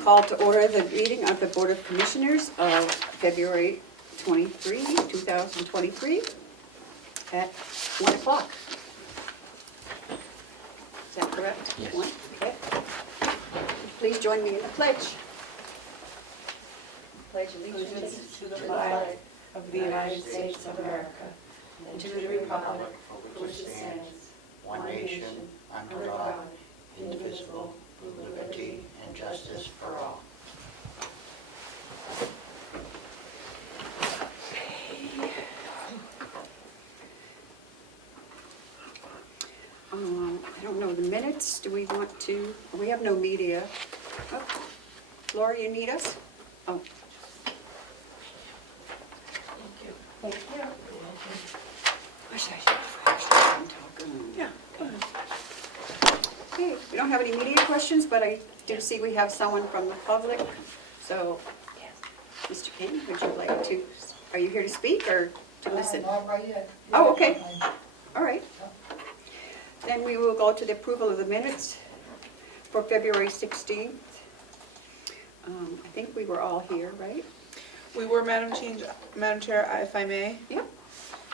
call to order the meeting of the Board of Commissioners of February 23, 2023 at 1 o'clock. Is that correct? Yes. 1? Okay. Please join me in the pledge. Pledge allegiance to the flag of the United States of America and to the republic for which it stands, one nation, under God, indivisible, with liberty and justice for all. I don't know, the minutes, do we want to, we have no media. Oh, Laura, you need us? Oh. Thank you. Wish I should have talking. Yeah. Okay, we don't have any media questions, but I do see we have someone from the public. So, Mr. King, would you like to, are you here to speak or to listen? Not right yet. Oh, okay. All right. Then we will go to the approval of the minutes for February 16th. I think we were all here, right? We were, Madam Chair, if I may. Yep.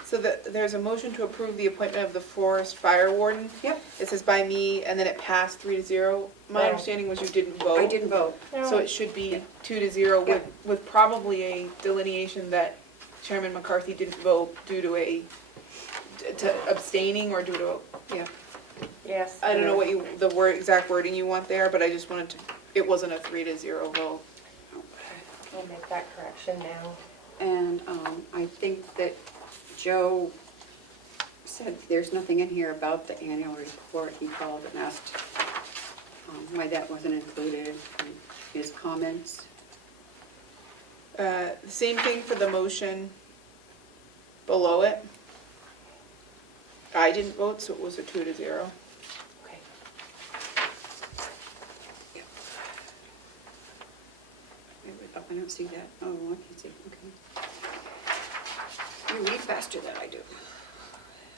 So there's a motion to approve the appointment of the forest fire warden. Yep. It says by me, and then it passed 3-0. My Oh. understanding was you didn't vote. I didn't vote. So it should be 2-0 Yep. with probably a delineation that Chairman McCarthy didn't vote due to to abstaining or due to, Yeah. Yes. I don't know what exact wording you want there, but I just wanted to, it wasn't a 3-0 vote. We'll make that correction now. And I think that Joe said there's nothing in here about the annual report. He called and asked why that wasn't included in his comments. Same thing for the motion below it. I didn't vote, so it was a 2-0. Okay. I don't see that. Oh, I can see. Okay. You read faster than I do.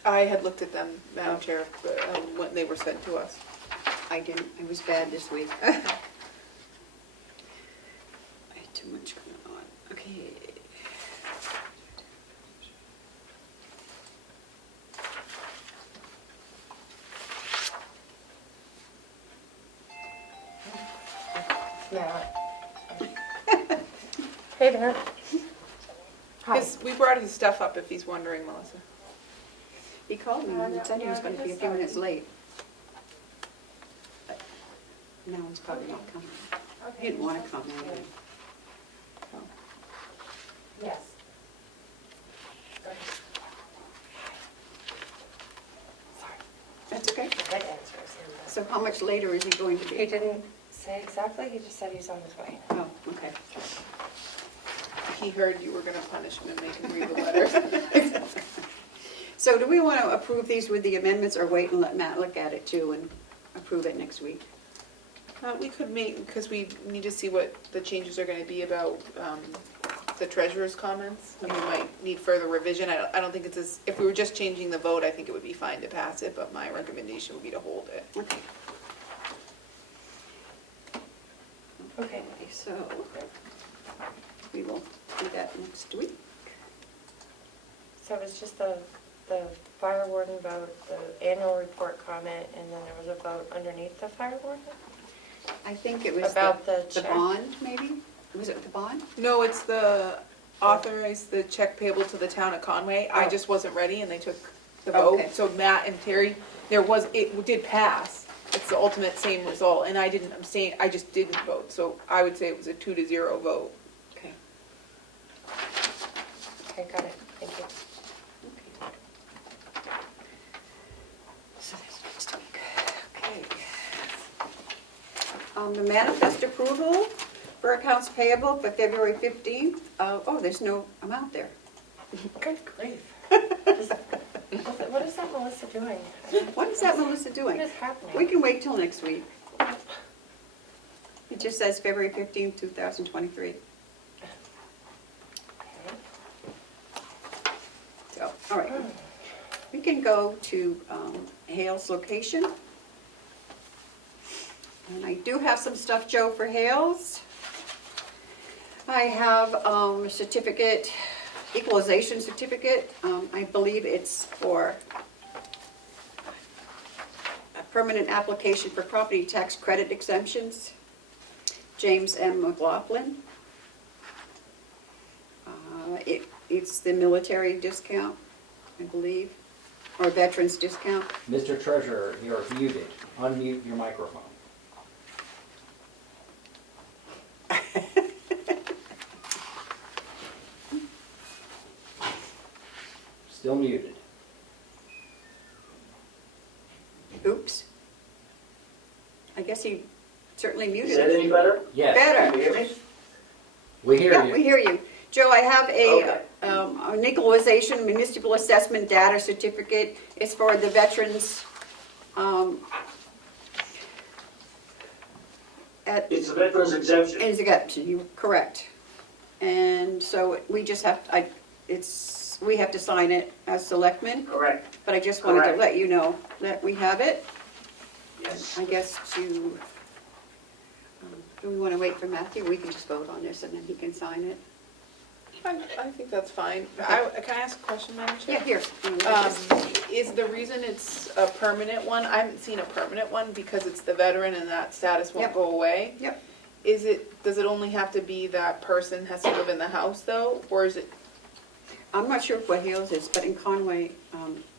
I had looked at them, Madam Chair, when they were sent to us. I didn't. I was bad this week. I had too much going on. Okay. Matt. Hey there. Hi. We brought his stuff up if he's wondering, Melissa. He called me and said he was going to be a few minutes late. But now he's probably not coming. He didn't want to come anyway. So, Yes. Sorry. that's okay. My head answers. So how much later is he going to He be? didn't say exactly, he just said he's on his way. Oh, okay. He heard you were gonna punish him and make him read the letter. So do we want to approve these with the amendments or wait and let Matt look at it too and approve it next week? We could make, because we need to see what the changes are gonna be about the treasurer's comments. And we might need further revision. I don't think it's as, if we were just changing the vote, I think it would be fine to pass it, but my recommendation would be to hold it. Okay. Okay. So we will do that next week. So it was just the fire warden vote, the annual report comment, and then there was a vote underneath the fire warden? I think it was About the the check? bond, maybe? Was it the bond? No, it's the authorize the check payable to the town of Conway. I Oh. just wasn't ready and they took the vote. Okay. So Matt and Terry, it did pass. It's the ultimate same result, and I didn't abstain, I just didn't vote. So I would say it was a 2-0 vote. Okay. Okay, got it, thank you. Okay. So that's next week. Okay. The manifest approval for accounts payable for February 15th. Oh, there's no amount there. Good grief. What is that Melissa doing? What is that Melissa doing? What is happening? We can wait till next week. It just says February 15th, 2023. Okay. So, all right. We can go to Hale's location. And I do have some stuff, Joe, for Hales. I have a certificate, equalization certificate. I believe it's for a permanent application for property tax credit exemptions. James M. McLaughlin. It's the military discount, I believe, or veterans discount. Mr. Treasurer, you're muted. Unmute your microphone. Still muted. Oops. I guess he certainly muted Is that any it. better? Yes. Better. Can you hear me? We hear Yeah, we you. hear you. Joe, I have Okay. an equalization municipal assessment data certificate. It's for the veterans. It's a veteran's exemption. Exemption, you're correct. And so we just have, we have to sign it as selectmen, Correct. but I just wanted to Correct. let you know that we have it. Yes. I guess do we want to wait for Matthew? We can just vote on this and then he can sign it. I think that's fine. Can I ask a question, Madam Chair? Yeah, here. Is the reason it's a permanent one, I haven't seen a permanent one because it's the veteran and that status won't Yep. go away? Yep. Does it only have to be that person has to live in the house though, or is it, I'm not sure what Hales is, but in Conway,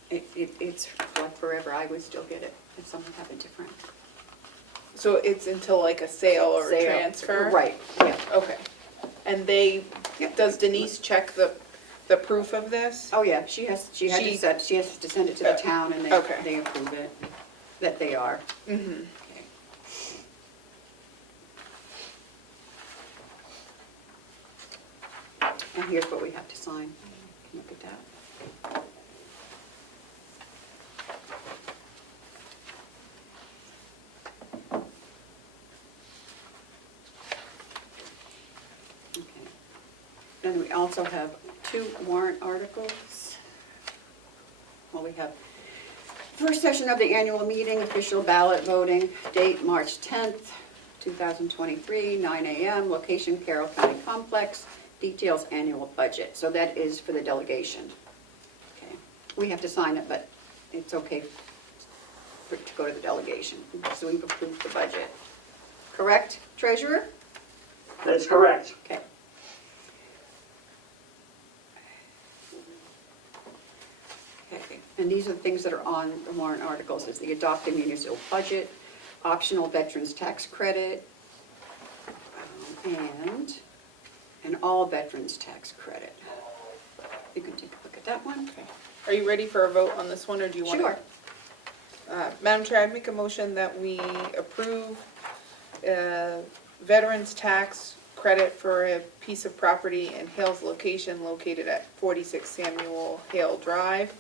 it's like forever. I would still get it if someone had a different so it's until like a sale or a sale. transfer? Right, yeah. Okay. And Yep. does Denise check the proof of this? Oh, yeah, she has to send it to the town and Okay. they approve it, that they are. Mm-hmm. Okay. And here's what we have to sign. Look at that. Okay. Then we also have 2 warrant articles. Well, we have first session of the annual meeting, official ballot voting, date March 10th, 2023, 9 a.m., location Carroll County Complex, details annual budget. So that is for the delegation. Okay. We have to sign it, but it's okay for it to go to the delegation. So we've approved the budget. Correct, Treasurer? That's correct. Okay. Okay, and these are the things that are on the warrant articles, is the adopted municipal budget, optional veterans tax credit, and an all veterans tax credit. You can take a look at that one. Okay. Are you ready for a vote on this one, or do you want to? Sure. Madam Chair, I'd make a motion that we approve veterans tax credit for a piece of property in Hale's location located at 46 Samuel Hale Drive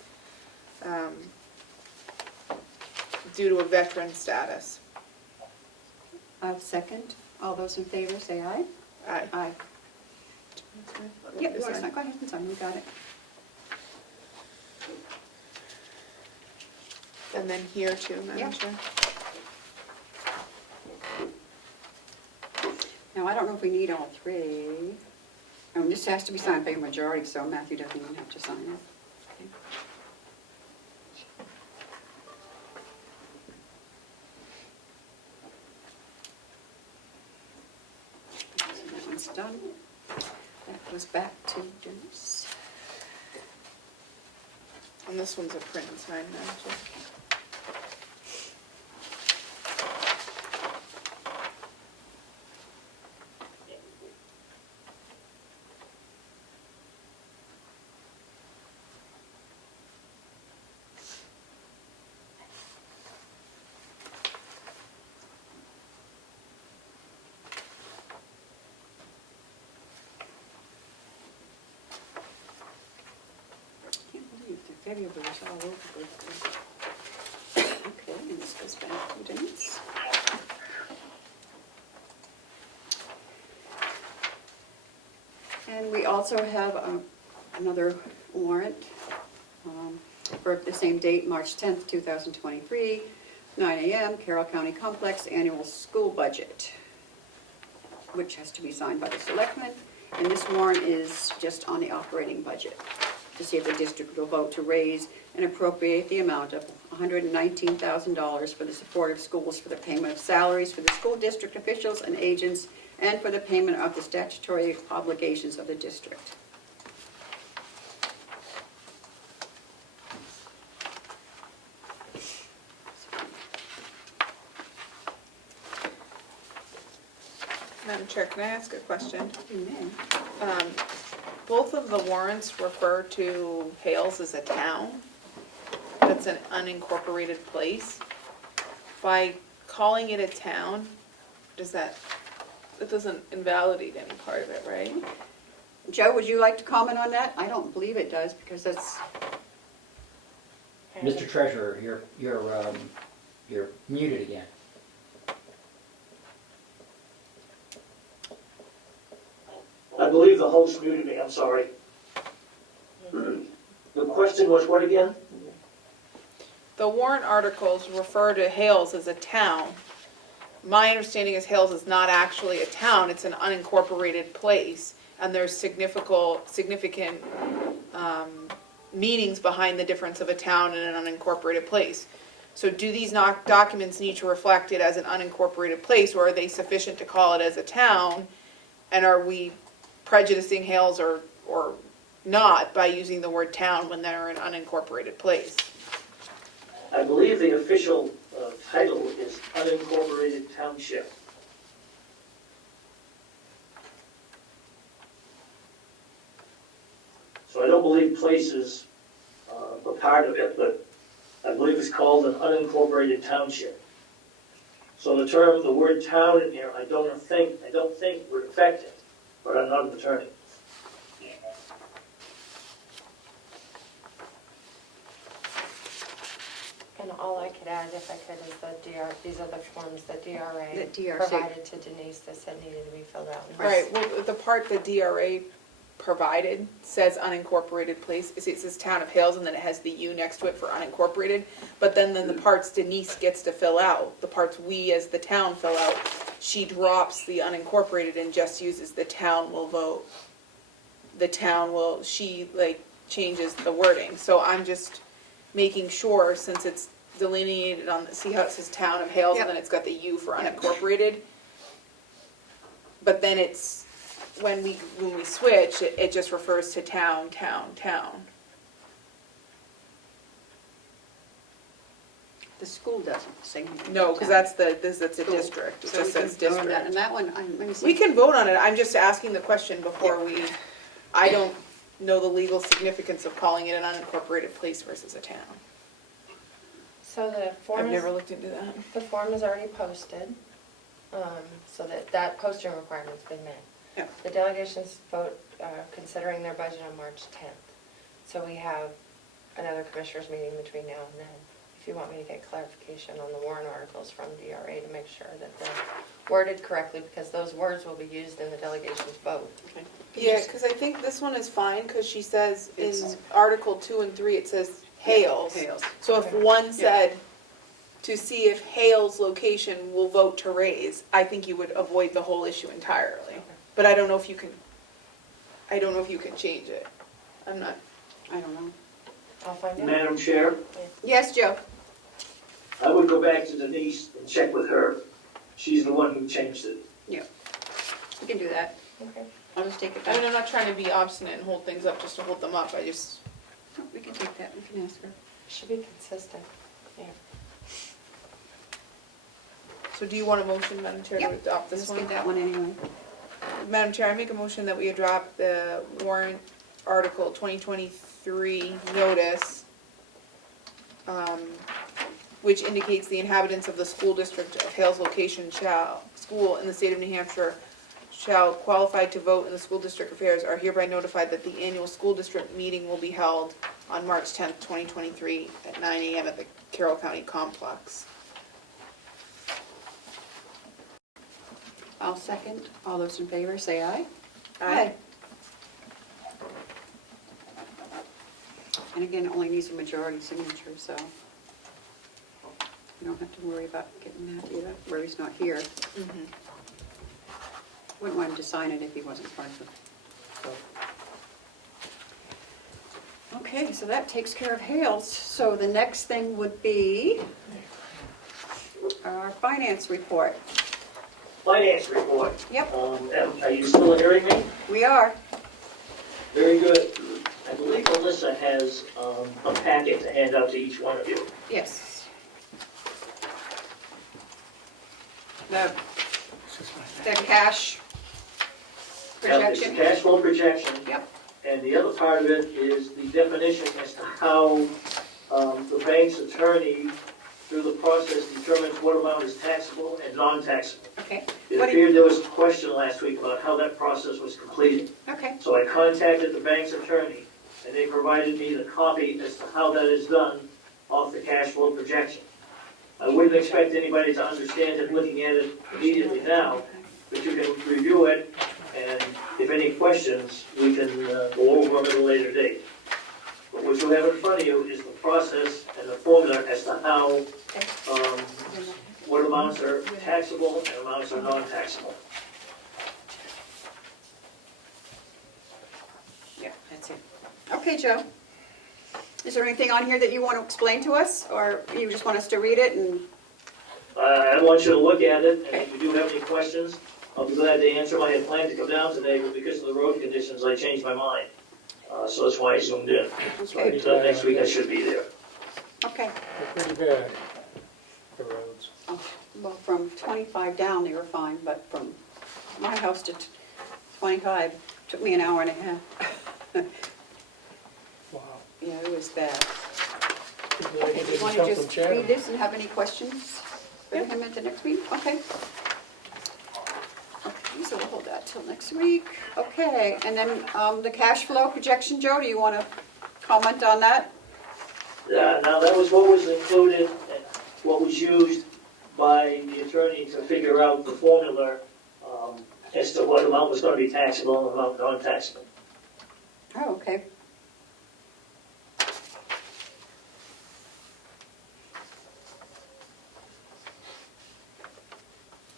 due to a veteran status. I'll second. All those in favor, say aye. Aye. Aye. Let me Yep, just sign. go ahead and sign, we got it. And then here too, Yeah. Madam Chair. Now, I don't know if we need all 3. This has to be signed by a majority, so Matthew doesn't even have to sign it. Okay. So that one's done. That goes back to Denise. And this one's a print and sign, Madam Chair. I can't believe the February's all over the place. Okay, and this goes back to Denise. And we also have another warrant for the same date, March 10th, 2023, 9 a.m., Carroll County Complex Annual School Budget, which has to be signed by the selectmen. And this warrant is just on the operating budget, to see if the district will vote to raise and appropriate the amount of $119,000 for the support of schools for the payment of salaries for the school district officials and agents and for the payment of the statutory obligations of the district. Madam Chair, can I ask a question? Amen. Both of the warrants refer to Hales as a town. That's an unincorporated place. By calling it a town, that doesn't invalidate any part of it, right? Joe, would you like to comment on that? I don't believe it does, because that's, Mr. Treasurer, you're muted again. I believe the host muted me, I'm sorry. The question was what again? The warrant articles refer to Hales as a town. My understanding is Hales is not actually a town, it's an unincorporated place, and there's significant meanings behind the difference of a town and an unincorporated place. So do these documents need to reflect it as an unincorporated place, or are they sufficient to call it as a town? And are we prejudicing Hales or not by using the word town when they're an unincorporated place? I believe the official title is unincorporated township. So I don't believe place is a part of it, but I believe it's called an unincorporated township. So the word town in here, I don't think would affect it, but I'm not an attorney. And all I could add, if I could, is these are the forms that DRA The DRC. provided to Denise that said needed to be filled out. Right, well, the part the DRA provided says unincorporated place, it says town of Hales, and then it has the U next to it for unincorporated, but then the parts Denise gets to fill out, the parts we as the town fill out, she drops the unincorporated and just uses the town will vote. She changes the wording, so I'm just making sure, since it's delineated see how it says town of Hales, and then it's got the U for unincorporated, but then it's, when we switch, it just refers to town. the school doesn't say anything. No, because that's a School. district, it So just we can says vote on that. district. And that one, let me see. We can vote on it, I'm just asking the question before I don't know the legal significance of calling it an unincorporated place versus a town. So the form I've is, never looked into that. the form is already posted, so that posting requirement's been met. Yeah. The delegations vote considering their budget on March 10th. So we have another commissioners meeting between now and then. If you want me to get clarification on the warrant articles from DRA to make sure that they're worded correctly, because those words will be used in the delegations vote. Okay. Yeah, because I think this one is fine, because she says in It's- Article 2 and 3, it says Hales. Hales. So if one said, to see if Hales location will vote to raise, I think you would avoid the whole issue entirely. But I don't know if you can change it. I don't know. I'll find out. Madam Chair, Yes, Joe? I would go back to Denise and check with her. She's the one who changed it. Yeah. We can do that. Okay. I'll just take it I mean, back. I'm not trying to be obstinate and hold things up just to hold them up, No, we can take that, we can ask her. Should be consistent, yeah. So do you want a motion, Madam Chair, to Yep. adopt this Let's one? get that one anyway. Madam Chair, I make a motion that we adopt the warrant article 2023 notice, which indicates the inhabitants of the school district of Hales location school in the state of New Hampshire shall qualify to vote in the school district affairs are hereby notified that the annual school district meeting will be held on March 10th, 2023 at 9 a.m. at the Carroll County Complex. I'll second. All those in favor, say aye. Aye. And again, it only needs a majority signature, so. You don't have to worry about getting that either, where he's not here. Mhm. Wouldn't want him to sign it if he wasn't present. So. Okay, so that takes care of Hales. So the next thing would be our finance report. Finance report. Yep, Are you still hearing me? we are. Very good. I believe Melissa has a packet to hand out to each one of you. Yes. The cash Now, it's a projection. cash flow projection. Yep. And the other part of it is the definition as to how the bank's attorney, through the process, determines what amount is taxable and non-taxable. Okay. It What do appeared there was a question last week about how that process was completed. Okay. So I contacted the bank's attorney, and they provided me the copy as to how that is done off the cash flow projection. I wouldn't expect anybody to understand it looking at it immediately now, but you can review it, and if any questions, we can go over them at a later date. But what you have in front of you is the process and the formula as to how, what amounts are taxable and amounts are non-taxable. Yeah, that's it. Okay, Joe. Is there anything on here that you want to explain to us, or you just want us to read it and, I want you to look at it, and Okay. if you do have any questions, I'll be glad to answer them. I had planned to come down today, but because of the road conditions, I changed my mind. So that's why I zoomed in. okay, So next week I should be there. okay. They're pretty bad, the roads. Oh, well, from 25 down, they were fine, but from my house to 25, took me an hour and a half. Wow. Yeah, it was bad. People Okay, like do it you want didn't to come from just read Chatham. this and have any questions for him at the next meeting? Okay. Okay, so we'll hold that till next week. Okay, and then the cash flow projection, Joe, do you want to comment on that? Now, that was what was included, and what was used by the attorney to figure out the formula as to what amount was going to be taxable and amount non-taxable. Oh, okay.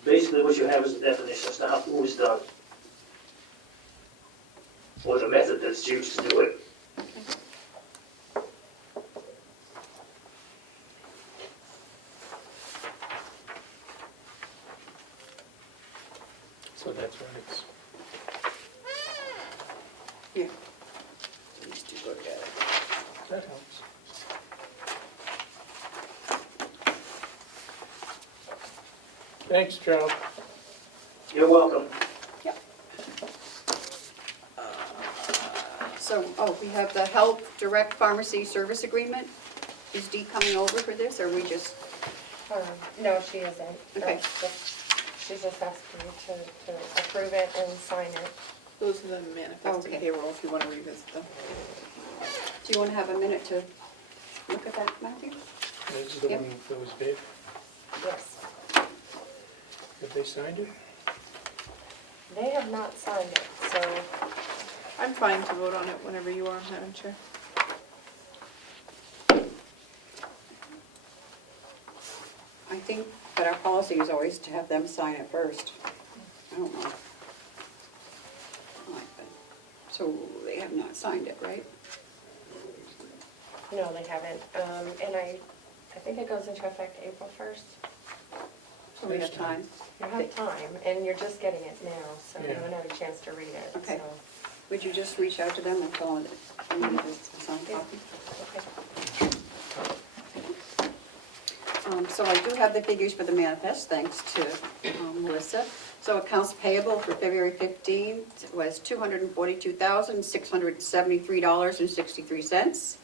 Basically, what you have is the definition as to how it was done, or the method that's used to do it. So that's when it's, Yeah. These two go together. that helps. Thanks, Joe. You're welcome. Yep. So, we have the Health Direct Pharmacy Service Agreement. Is Dee coming over for this, or we just, No, she isn't. Okay. She's just asking you to approve it and sign it. Those are the manifest and Okay. payroll if you want to revisit them. do you want to have a minute to look at that, Matthew? This is the Yep. one that was big. Yes. Have they signed it? They have not signed it, so I'm fine to vote on it whenever you are, Madam Chair. I think that our policy is always to have them sign it first. I don't know. Like that. So they have not signed it, right? no, they haven't. And I think it goes into effect April 1st. So we have time. You have time, and you're just getting it now, so you Yeah. haven't had a chance to read it. Okay. So, Would you just reach out to them and tell them that you need a signed copy? okay. So I do have the figures for the manifest, thanks to Melissa. So accounts payable for February 15th was $242,673.63.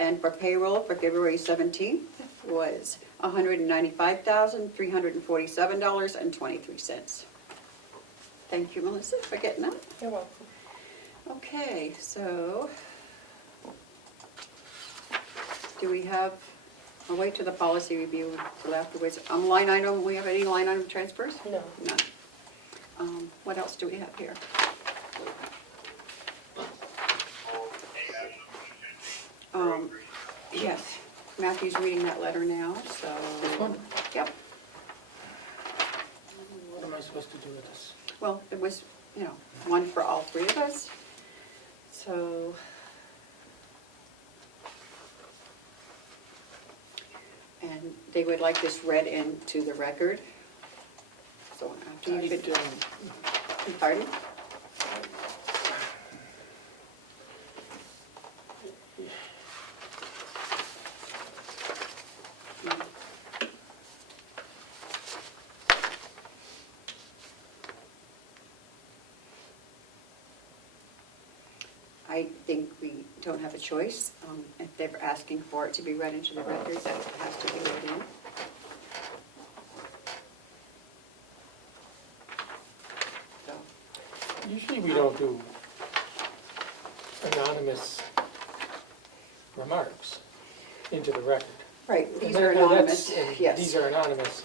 And for payroll for February 17th was $195,347.23. Thank you, Melissa, for getting that. You're welcome. Okay, so do we have, I'll wait till the policy review till afterwards. Line item, we have any line item transfers? No. None. What else do we have here? Yes, Matthew's reading that letter now, so. This one? Yep. What am I supposed to do with this? Well, it was, one for all three of us. So. And they would like this read into the record. So after you could, pardon? I think we don't have a choice. If they're asking for it to be read into the record, that has to be read in. So, Usually we don't do anonymous remarks into the record. right, these And are that's- anonymous, and yes. These are anonymous.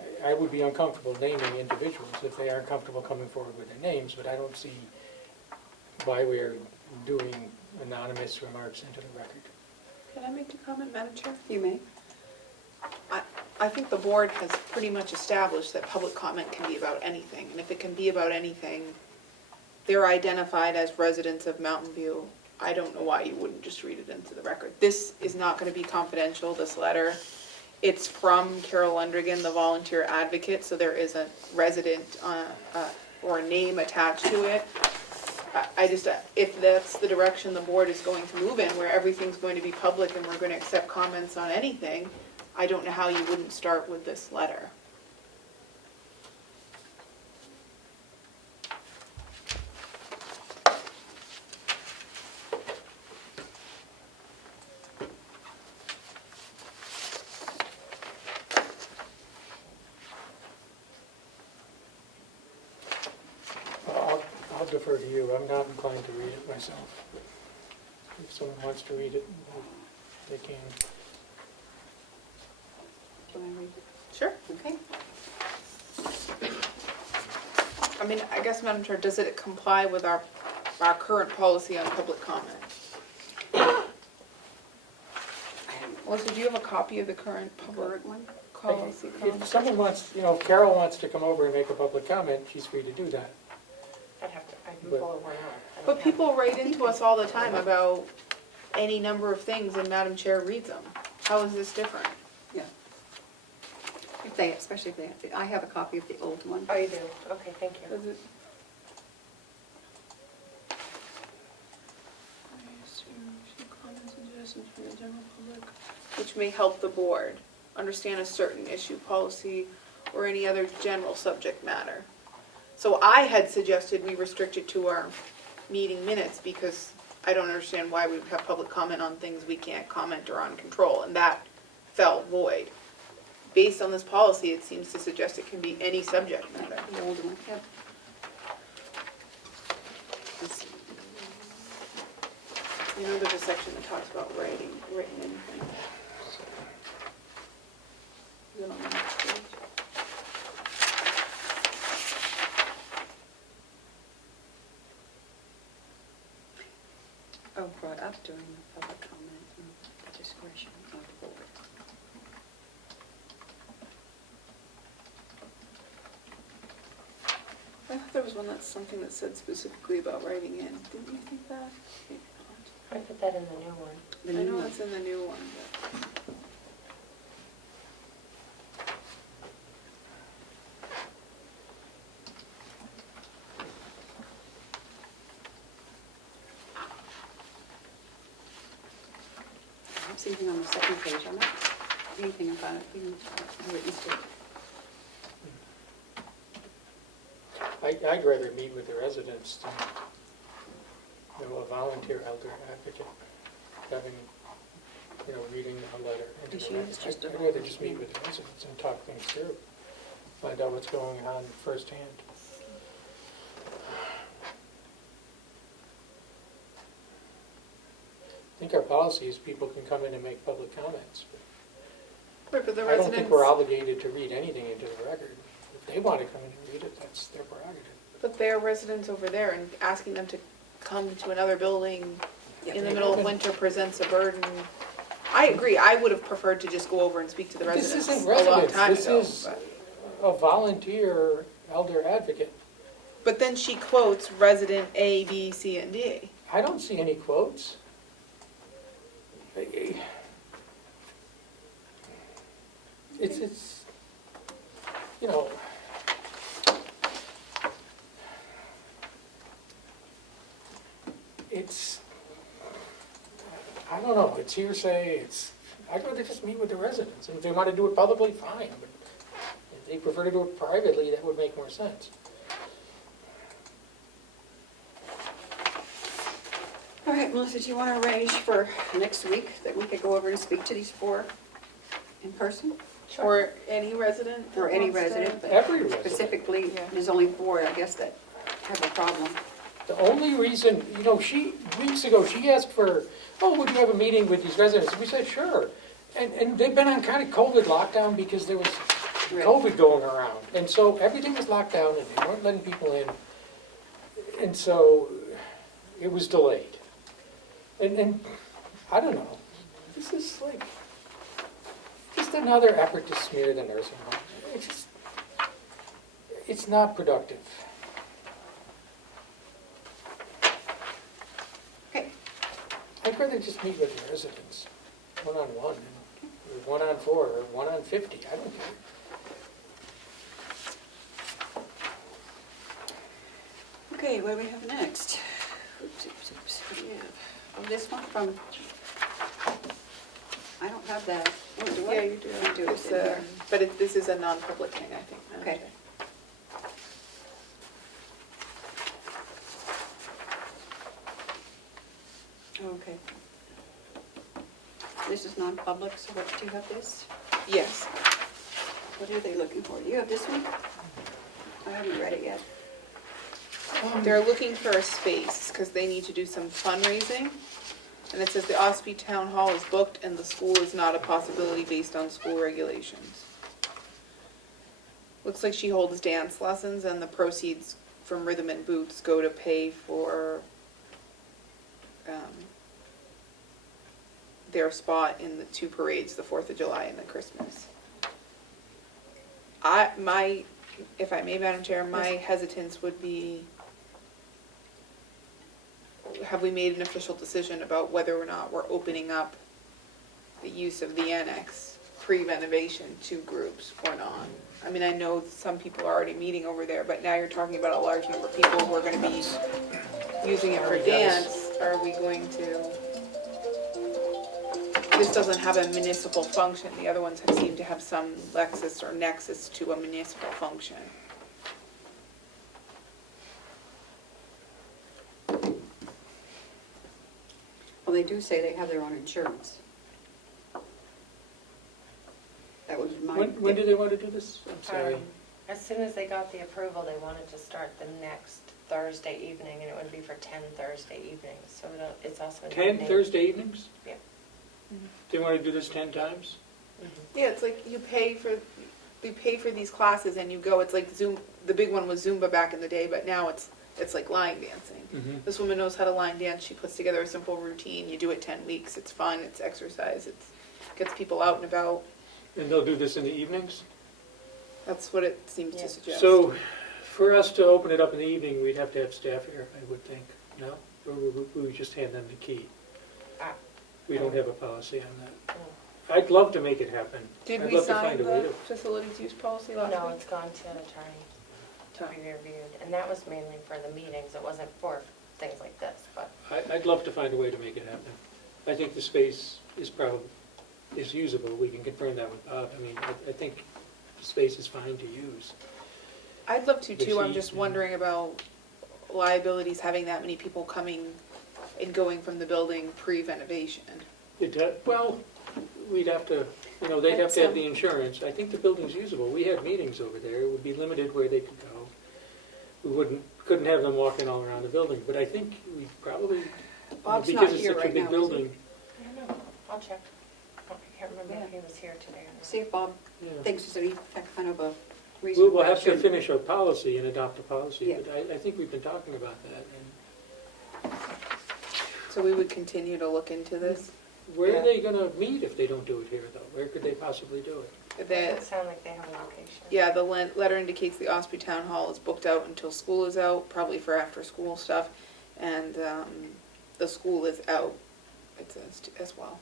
And I would be uncomfortable naming individuals if they aren't comfortable coming forward with their names, but I don't see why we're doing anonymous remarks into the record. Can I make a comment, Madam Chair? You may. I think the board has pretty much established that public comment can be about anything, and if it can be about anything, they're identified as residents of Mountain View. I don't know why you wouldn't just read it into the record. This is not gonna be confidential, this letter. It's from Carroll Undergan, the volunteer advocate, so there is a resident, or a name attached to it. I just, if that's the direction the board is going to move in, where everything's going to be public and we're gonna accept comments on anything, I don't know how you wouldn't start with this letter. I'll defer to you. I'm not inclined to read it myself. If someone wants to read it, they can. Can I read it? Sure. Okay. I mean, I guess, Madam Chair, does it comply with our current policy on public comment? Melissa, do you have a copy of the current public Current one? policy? If someone wants, if Carol wants to come over and make a public comment, she's free to do that. I can But- pull it one out. I don't But have- people write into us all the time about any number of things and Madam Chair reads them. How is this different? Yeah. If they, especially if they, I have a copy of the old one. Oh, you do? Okay, thank you. Does it? Which may help the board understand a certain issue, policy, or any other general subject matter. So I had suggested we restrict it to our meeting minutes because I don't understand why we would have public comment on things we can't comment or on control, and that fell void. Based on this policy, it seems to suggest it can be any subject matter. The old one, yep. It's- You know, there's a section that talks about written anything. Is it on the next page? Oh, brought up during the public comment and discretion of the board. I thought there was one that's something that said specifically about writing in. Didn't you think that? Maybe I put that in the new one. The not. I new know one. it's in the new one, but. I don't see anything on the second page, I'm not, anything about it, even how it used to. I'd rather meet with the residents than a volunteer elder advocate having, reading a letter into Is the she- record. it's just a- I'd rather just meet with the residents and talk things through, find out what's going on firsthand. I think our policy is people can come in and make public comments, Right, but the but I don't think residents, we're obligated to read anything into the record. If they want to come in and read it, that's their prerogative. but they're residents over there and asking them to come to another building Yeah, in the they middle of haven't- winter presents a burden. I agree, I would have preferred to just go over and speak to the This residents isn't a long residents, time this ago. is but- a volunteer elder advocate. But then she quotes resident A, B, C, and D. I don't see any quotes. It's, you know, it's, I don't know, it's hearsay, I'd rather just meet with the residents, and if they want to do it publicly, fine, but if they prefer to do it privately, that would make more sense. All right, Melissa, do you want to arrange for next week that we could go over and speak to these 4 in person? Or any resident? that Or any wants to- resident, but Every resident. specifically, Yeah. there's only 4, I guess, that have a problem. The only reason, you know, weeks ago, she asked for, oh, would you have a meeting with these residents? And we said, sure. And they've been on kind of COVID lockdown because there was Right. COVID going around. And so everything was locked down and they weren't letting people in. And so it was delayed. And I don't know, this is like, just another effort to smear the nursing home. It's not productive. Okay, I'd rather just meet with the residents, one-on-one, or one-on-4, or one-on-50, I don't care. okay, what do we have next? Oops, oops, oops, what do we have? Oh, this one from, I don't have that. Oh, do I? Yeah, you do. I do, it's It's, in here. but this is a non-public thing, I think. Madam Okay. Chair. Okay. This is non-public, so what, do you have this? Yes. What are they looking for? Do you have this one? I haven't read it yet. They're looking for a space because they need to do some fundraising. And it says the Ospey Town Hall is booked and the school is not a possibility based on school regulations. Looks like she holds dance lessons and the proceeds from Rhythm and Boots go to pay for their spot in the 2 parades, the 4th of July and the Christmas. If I may, Madam Chair, my hesitance would be, have we made an official decision about whether or not we're opening up the use of the annex pre-renovation to groups or not? I mean, I know some people are already meeting over there, but now you're talking about a large number of people who are gonna be using it for dance. Are we going to? This doesn't have a municipal function. The other ones seem to have some lexus or nexus to a municipal function. Well, they do say they have their own insurance. That was my. When do they want to do this? I'm sorry. As soon as they got the approval, they wanted to start the next Thursday evening, and it would be for 10 Thursday evenings, so it's also an 10 evening. Thursday evenings? Yeah. They want to do this 10 times? Yeah, it's like you pay for these classes and you go, it's like Zoom, the big one was Zumba back in the day, but now it's like line dancing. Mhm. This woman knows how to line dance, she puts together a simple routine, you do it 10 weeks, it's fun, it's exercise, it gets people out and about. And they'll do this in the evenings? That's what it seems Yeah. to suggest. So, for us to open it up in the evening, we'd have to have staff here, I would think, no? Or would we just hand them the key? Ah. We don't have a policy on that. Mm. I'd love to make it happen. Did I'd we love to sign find a way the to. facilities use policy last No, week? it's gone to an attorney to be reviewed, and that was mainly for the meetings, it wasn't for things like this, but I'd love to find a way to make it happen. I think the space is usable, we can confirm that with Bob. I mean, I think the space is fine to use. I'd love to too, I'm Receipt, just yeah. wondering about liabilities, having that many people coming and going from the building pre-renovation. Well, we'd have to, they'd have to have the insurance. I think the building's usable. We had meetings over there. It would be limited where they could go. We couldn't have them walking all around the building, but I think we probably, Bob's not because it's here such a right big now, is he? building. I don't know, I'll check. I can't remember if he was here today or not. See if Bob Yeah. thinks that he had kind of a reason. We'll why have it to shouldn't. finish our policy and adopt a policy, Yeah. but I think we've been talking about that. So we would continue to look into this? Where Yeah. are they gonna meet if they don't do it here, though? Where could they possibly do it? It The, doesn't sound like they have a location. yeah, the letter indicates the Ospey Town Hall is booked out until school is out, probably for after-school stuff, and the school is out, it says, as well.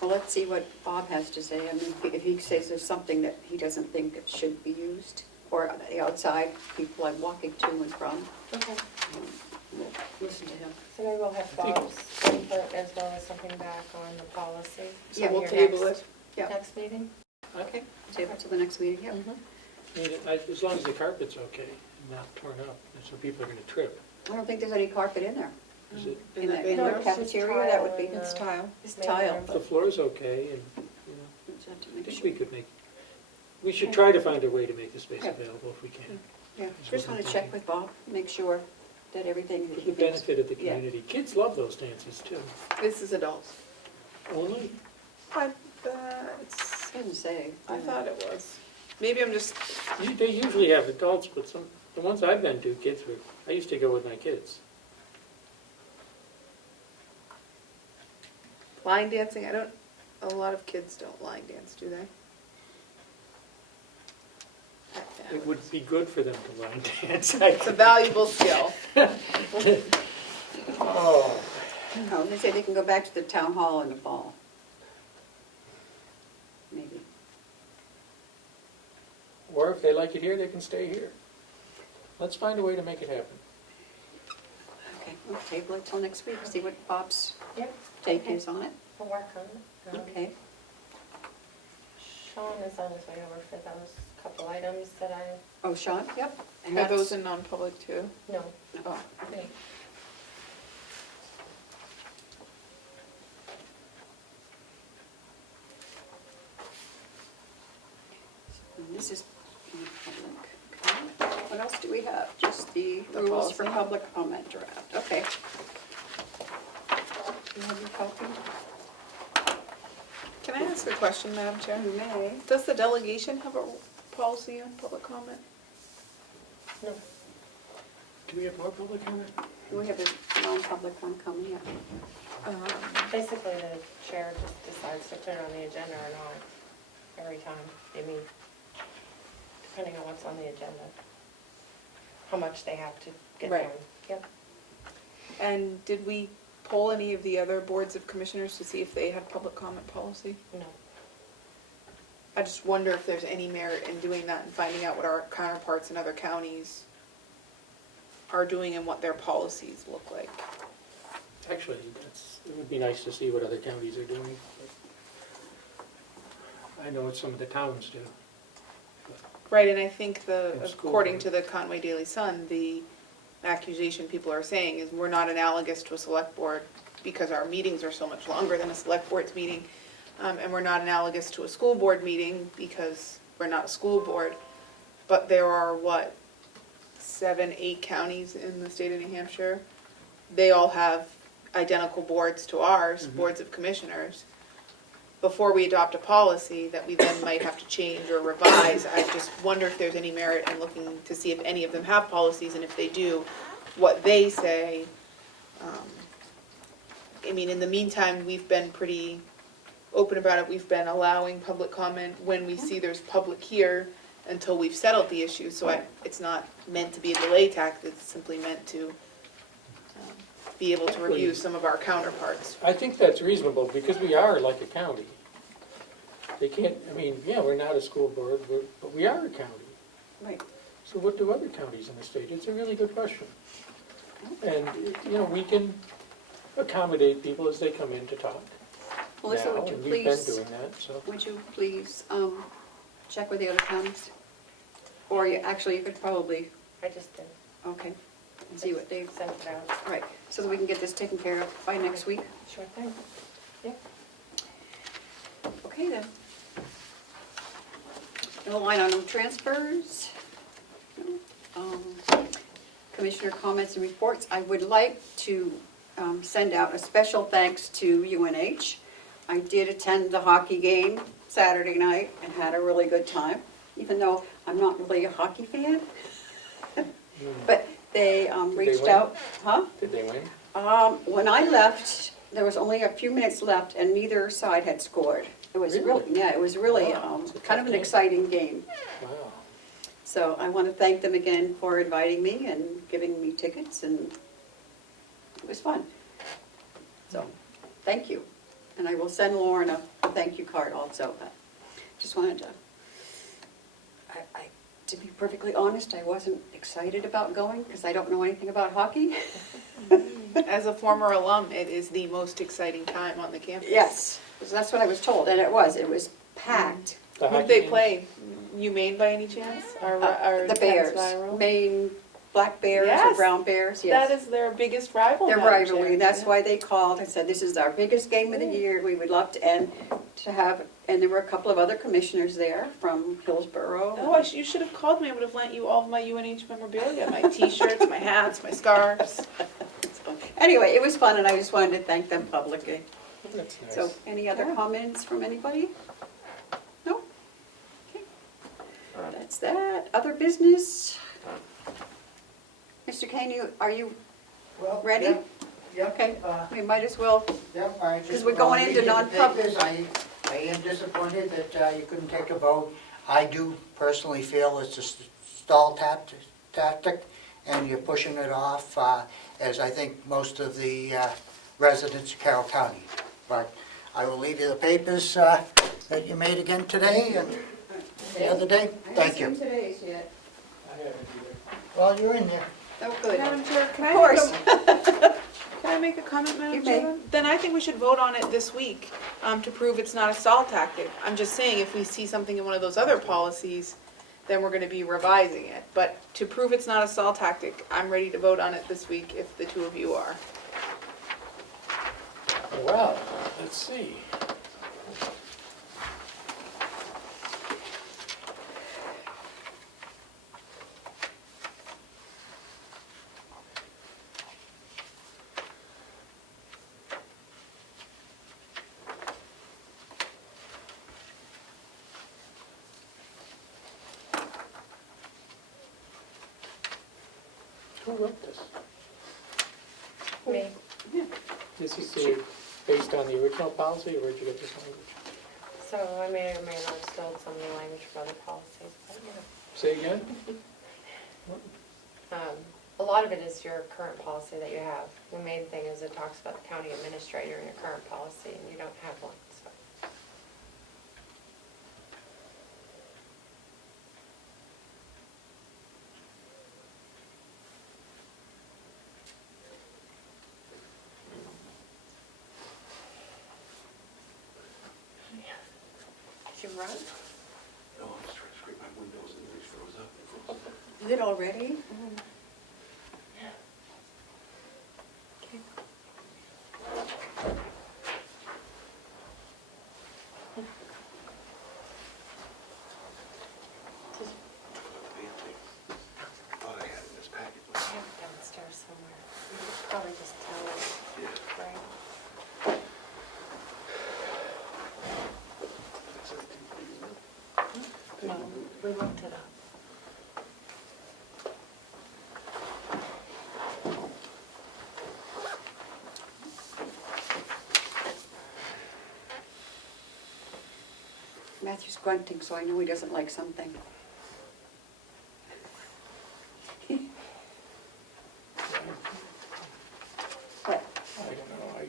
Well, let's see what Bob has to say. I mean, if he says there's something that he doesn't think it should be used, or the outside people are walking to and from, Okay, we'll listen to him. so maybe we'll have Bob's input as well as something back on the policy. Yeah, on We'll your table next- it. Yeah. Next meeting? Okay, table it to the next meeting, yeah. Mhm. I mean, as long as the carpet's okay, and not torn up, so people are gonna trip. I don't think there's any carpet in there. Is it, In the No, the it's just cafeteria, that would be, tile and, It's tile. it's Maybe tile. the floor's okay, and, you know, We'll just have to I make think sure. we could make, we should try to find a way to make the space Yeah. available if we can. Yeah, That's just what want I'm to check thinking. with Bob, make sure that everything. For the benefit of the Yeah. community. Kids love those dances too. This is adults. Only, But, it's, Didn't say. I thought it was. Maybe I'm just, they usually have adults, but the ones I've been to, kids were, I used to go with my kids. line dancing, a lot of kids don't line dance, do they? It would be good for them to line dance. It's a valuable skill. Oh. No, they say they can go back to the town hall in the fall. Maybe. Or if they like it here, they can stay here. Let's find a way to make it happen. Okay, we'll table it till next week, see what Bob's Yep. take Okay. is on it. We'll work on it. Okay. Sean is on his way over for those couple items that I, Oh, Sean, yep. And Are that's- those in non-public too? no, Oh, okay. And this is public. Okay. What else do we have? Just the The rules for policy. public comment draft, okay. You have your copy? can I ask a question, Madam Chair? You may. Does the delegation have a policy on public comment? No, Do we have more public comment? We have a non-public one coming up. basically the chair just decides to put it on the agenda or not every time they meet, depending on what's on the agenda. How much they have to get done. Right. Yep. And did we poll any of the other boards of commissioners to see if they had public comment policy? No. I just wonder if there's any merit in doing that and finding out what our counterparts in other counties are doing and what their policies look like. Actually, it would be nice to see what other counties are doing. I know what some of the towns do. Right, and I think And school according board. to the Conway Daily Sun, the accusation people are saying is we're not analogous to a select board because our meetings are so much longer than a select board's meeting. And we're not analogous to a school board meeting because we're not a school board. But there are, 7, 8 counties in the state of New Hampshire? They all have identical boards to ours, Mhm. boards of commissioners. Before we adopt a policy that we then might have to change or revise, I just wonder if there's any merit in looking to see if any of them have policies, and if they do, what they say. I mean, in the meantime, we've been pretty open about it. We've been allowing public comment when we see there's public here until we've settled the issue. So it's not meant to be a delay tactic, it's simply meant to be able to review some of our counterparts. I think that's reasonable, because we are like a county. They can't, I mean, yeah, we're not a school board, but we are a county. Right. So what do other counties in the state? It's a really good question. And, you know, we can accommodate people as they come in to talk Melissa, now, would you and we've been please, doing that, so. would you please check with the other counties? Or you could probably, I just did. okay, and see what they've, Sent it out. right, so that we can get this taken care of by next week. Sure thing. Yeah. Okay then. No line item transfers. Commissioner comments and reports. I would like to send out a special thanks to UNH. I did attend the hockey game Saturday night and had a really good time, even though I'm not really a hockey fan. But they reached win? out, huh? Did they win? When I left, there was only a few minutes left and neither side had scored. It was Really? really, yeah, it was really Wow, it's a kind of tough an game. exciting game. Wow. So I want to thank them again for inviting me and giving me tickets, and it was fun. So, thank you. And I will send Lauren a thank you card also. But just wanted to, to be perfectly honest, I wasn't excited about going because I don't know anything about hockey. As a former alum, it is the most exciting time on the campus. Yes, that's what I was told, and it was packed. The Who hockey did they games? play? UMaine by any chance? Our The tennis Bears, rival? Maine Black Bears or Yes. Brown Bears, yes. That is their biggest rival Their match, rivalry, yeah. that's why they called and said, this is our biggest game of the year, we would love to, and there were a couple of other commissioners there from Hillsborough. Oh, you should have called me. I would have lent you all of my UNH memorabilia, my T-shirts, my hats, my scarves. Anyway, it was fun, and I just wanted to thank them publicly. That's nice. So, any other comments from anybody? No? Okay. That's that. Other business? Mr. Kane, are you Well, ready? yep, yep, Okay, we might as well, yep, I just. 'Cause we're going into reading the non-public. papers, I am disappointed that you couldn't take a vote. I do personally feel it's a stall tactic, and you're pushing it off, as I think most of the residents of Carroll County. But I will leave you the papers that you made again today and the other day. Thank you. today's yet. I haven't either. Well, you're in there. Oh, good. Madam Chair, Of course. Can I make a comment, Madam You Chair? may. Then I think we should vote on it this week to prove it's not a stall tactic. I'm just saying, if we see something in one of those other policies, then we're gonna be revising it. But to prove it's not a stall tactic, I'm ready to vote on it this week if the two of you are. Well, let's see. Who wrote this? Me. This is based on the original policy, or where'd you get this language? So I may or may not have stolen some of the language from other policies, but Say again? a lot of it is your current policy that you have. The main thing is it talks about the county administrator in your current policy, and you don't have one, so. Did you run? No, I'm just trying to scrape my windows and they froze up. It froze up. Is it already? Thought I had it in this packet. I have it downstairs somewhere. You could probably just tell it, Yeah. right? That's 17, isn't it? No, we looked it up. Matthew's grunting, so I know he doesn't like something. But I don't know,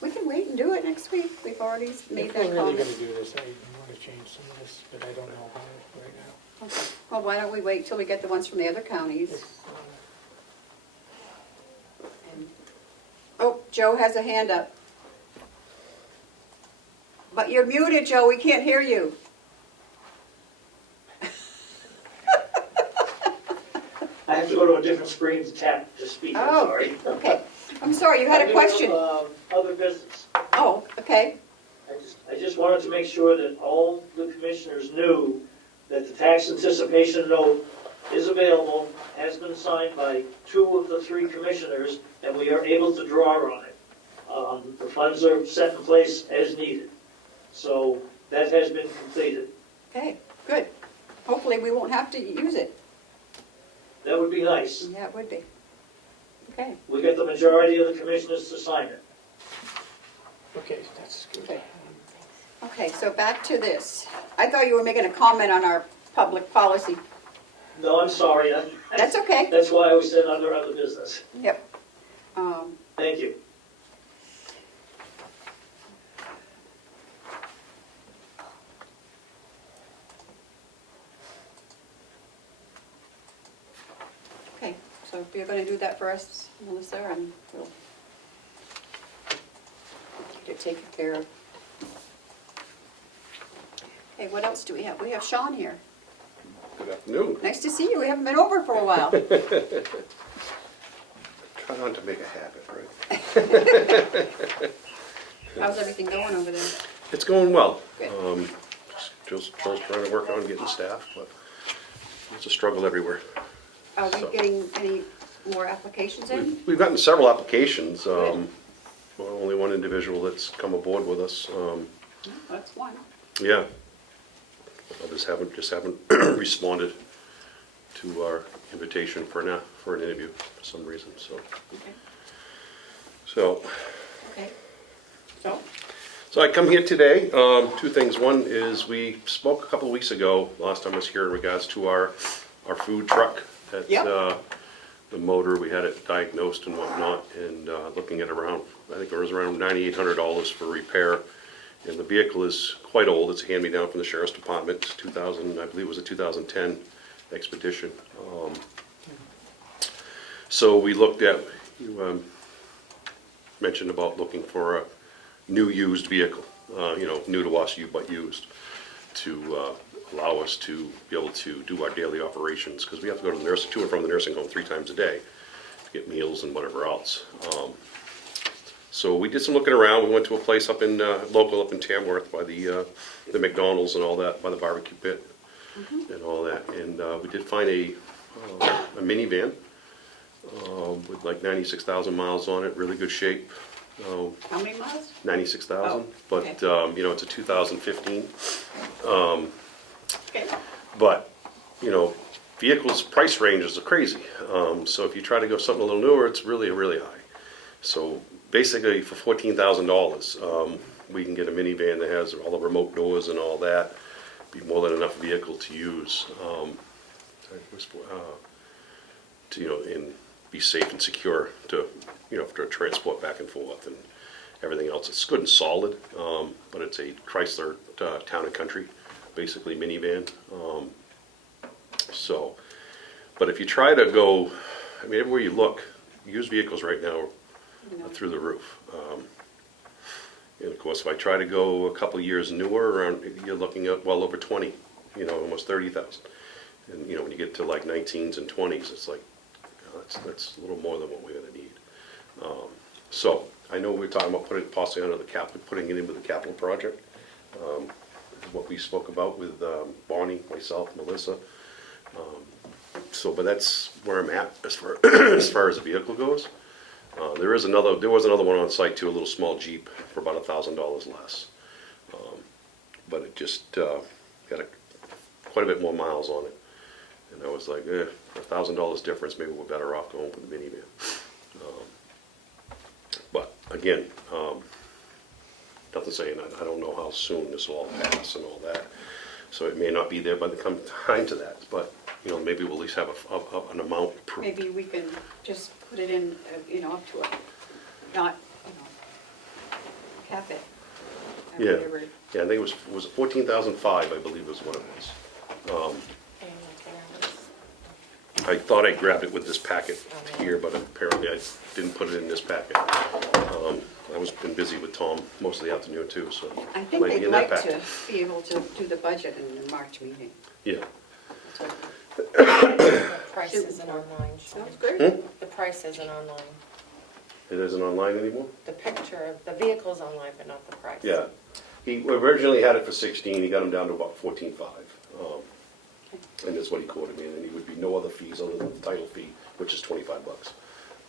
we can wait and do it next week. We've already made if that we're really comment. gonna do this, I want to change some of this, but I don't know how right now. Okay. Well, why don't we wait till we get the ones from the other counties? It's, And- Oh, Joe has a hand up. But you're muted, Joe, we can't hear you. I have to go to a different screen to tap to speak, I'm Oh, sorry. okay. I'm sorry, you had a question. Other business. Oh, okay. I just wanted to make sure that all the commissioners knew that the tax anticipation note is available, has been signed by 2 of the 3 commissioners, and we are able to draw on it. The funds are set in place as needed. So that has been completed. Okay, good. Hopefully we won't have to use it. That would be nice. Yeah, it would be. Okay, We get the majority of the commissioners to sign it. Okay, that's good. okay. Okay, so back to this. I thought you were making a comment on our public policy. No, I'm sorry. That's okay. That's why we said under other business. Yep. Thank you. Okay, so if you're gonna do that for us, Melissa, and we'll get it taken care of. Okay, what else do we have? We have Sean here. Good afternoon. Nice to see you. We haven't been over for a while. Try not to make a habit, right? How's everything going over there? It's going well. Good. Just trying to work on getting staff, but it's a struggle everywhere. Are we So- getting any more applications in? We've gotten several applications. Good. Well, only one individual that's come aboard with us. Oh, that's one. Yeah. Others haven't responded to our invitation for an interview for some reason, so. Okay, So, okay. I come here today, two things. One is we spoke a couple of weeks ago, last time I was here, in regards to our food truck. That, Yep. the motor, we had it diagnosed and whatnot, and looking at around, I think it was around $9,800 for repair. And the vehicle is quite old. It's a hand-me-down from the Sheriff's Department. It's 2000, I believe it was a 2010 Expedition. So we looked at, you mentioned about looking for a new used vehicle, new to us, but used, to allow us to be able to do our daily operations, because we have to go to and from the nursing home 3 times a day to get meals and whatever else. So we did some looking around. We went to a place up in, local up in Tamworth by the McDonald's and all that, by the barbecue pit and all that. And we did find a minivan with like 96,000 miles on it, really good shape. How many miles? 96,000, Oh, but, okay. it's a 2015. Okay. But, vehicles' price ranges are crazy. So if you try to go something a little newer, it's really, really high. So basically, for $14,000, we can get a minivan that has all the remote doors and all that. Be more than enough vehicle to use, and be safe and secure to, to transport back and forth and everything else. It's good and solid, but it's a Chrysler Town and Country, basically minivan. But if you try to go, everywhere you look, used vehicles right now are through the roof. And of course, if I try to go a couple years newer, you're looking at well over 20, almost 30,000. And when you get to like 19s and 20s, it's like that's a little more than what we're going to need. So I know we're talking about possibly under the putting it in with the capital project. What we spoke about with Bonnie, myself, Melissa. But that's where I'm at as far as the vehicle goes. There was another one on site too, a little small Jeep for about $1,000 less. But it just got quite a bit more miles on it. And I was like, for $1,000 difference, maybe we're better off going with the minivan. But again, nothing saying I don't know how soon this will all pass and all that. So it may not be there by the time to that, but maybe we'll at least have an amount. Maybe we can just put it in, up to it, not, cap it. Or Yeah. whatever. Yeah, I think it was 14,005, I believe was what it was. I thought I grabbed it with this packet here, but apparently I didn't put it in this packet. I was been busy with Tom most of the afternoon too, so. I it think might be they'd in that like to packet. be able to do the budget in the March meeting. Yeah. That's what- The price isn't online, Sean. Sounds good. The price isn't online. It isn't online anymore? The picture of, the vehicle's online, but not the price. Yeah. He originally had it for 16, he got him down to about 14.5. And that's what he quoted me, and then he would be no other fees other than the title fee, which is $25.